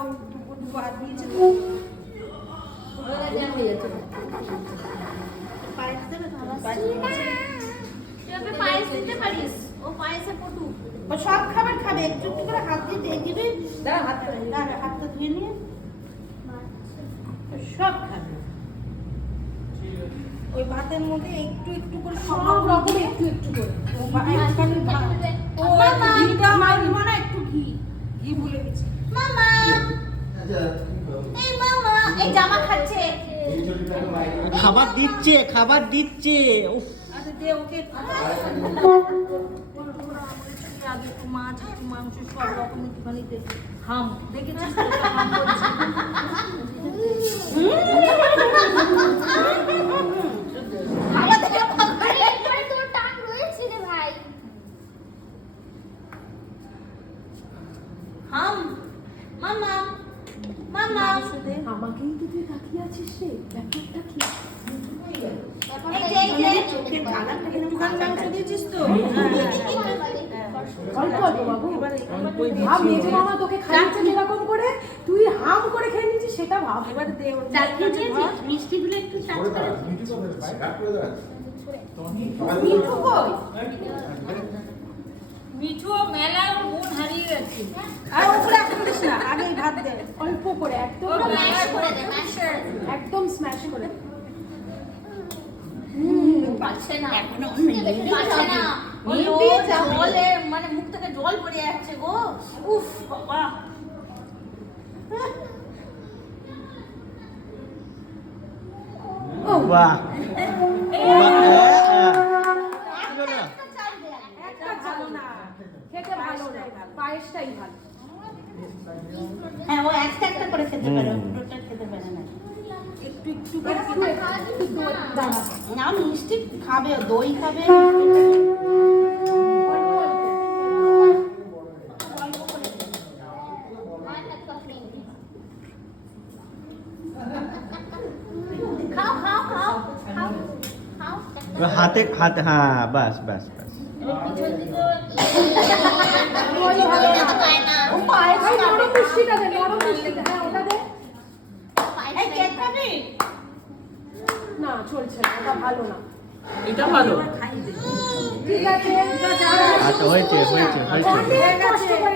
খাও, দুটো হাত দিয়েছে তো। পায়েস দেবে তো? পায়েস দিতে পারিস, ও পায়েসে পটু। ও সব খাবার খাবে, একটু একটু করে হাত দিয়ে দিয়ে দিবি। দাঁড়া হাতটা ধুয়ে নিয়ে সব খাবে। ওই ভাতের মধ্যে একটু একটু করে সব রকম একটু একটু করে। ও ঘিটা আমার দিব না, একটু ঘি ভুলে গেছি। মামা, এই মামা, এই জামা খাচ্ছে। খাবার দিচ্ছে উফ আচ্ছা দে ওকে। আগে একটু মাছ, একটু মাংস, সব রকম একটুখানি দে। হাম দেখেছিস তো হাম করছে। তোর টাক রয়েছে রে ভাই। হাম মামা মামা আমাকেই তো তুই তাকিয়ে আছিস রে, ব্যাপারটা কি? চোখের কালারটা একটুখানি মাংস দিয়েছিস তো। অল্প অল্প বাবু। ভাব মেজো মামা তোকে খাইয়েছে যেরকম করে, তুই হাম করে খেয়ে নিচ্ছিস সেটা ভাব। এবারে দে ওর মিষ্টি গুলো একটু চাট করে। মিঠু কই? মিঠু মেলা ওর মন হারিয়ে গেছে। আর ওপরে এখন দিস না, আগে ভাত দে। অল্প করে একদম ম্যাশ করে দে, ম্যাশ করে দে। একদম স্ম্যাশ করে। পারছে না এখনো পারছে না। ও নিবি যাবে। জলে মানে মুখ থেকে জল পড়ে যাচ্ছে গো। উফ বাবা। ও বাহ একটা ভালো না, খেতে ভালো না, পায়েসটাই ভালো। হ্যাঁ ও একটা একটা করে খেতে পারে, পুরোটা খেতে পারে না। একটু একটু করে দাঁড়া না, মিষ্টি খাবে, দই খাবে। খাও খাও খাও খাও খাও। হাতে হ্যাঁ বাস ও পায়েস নরম মিষ্টিটা দে, নরম মিষ্টিটা। হ্যাঁ ওটা দে। এই কেক খাবি? না চলছে না, ওটা ভালো না। এটা ভালো। খাইয়ে দে। ঠিক আছে আচ্ছা হয়েছে অনেক কষ্ট করে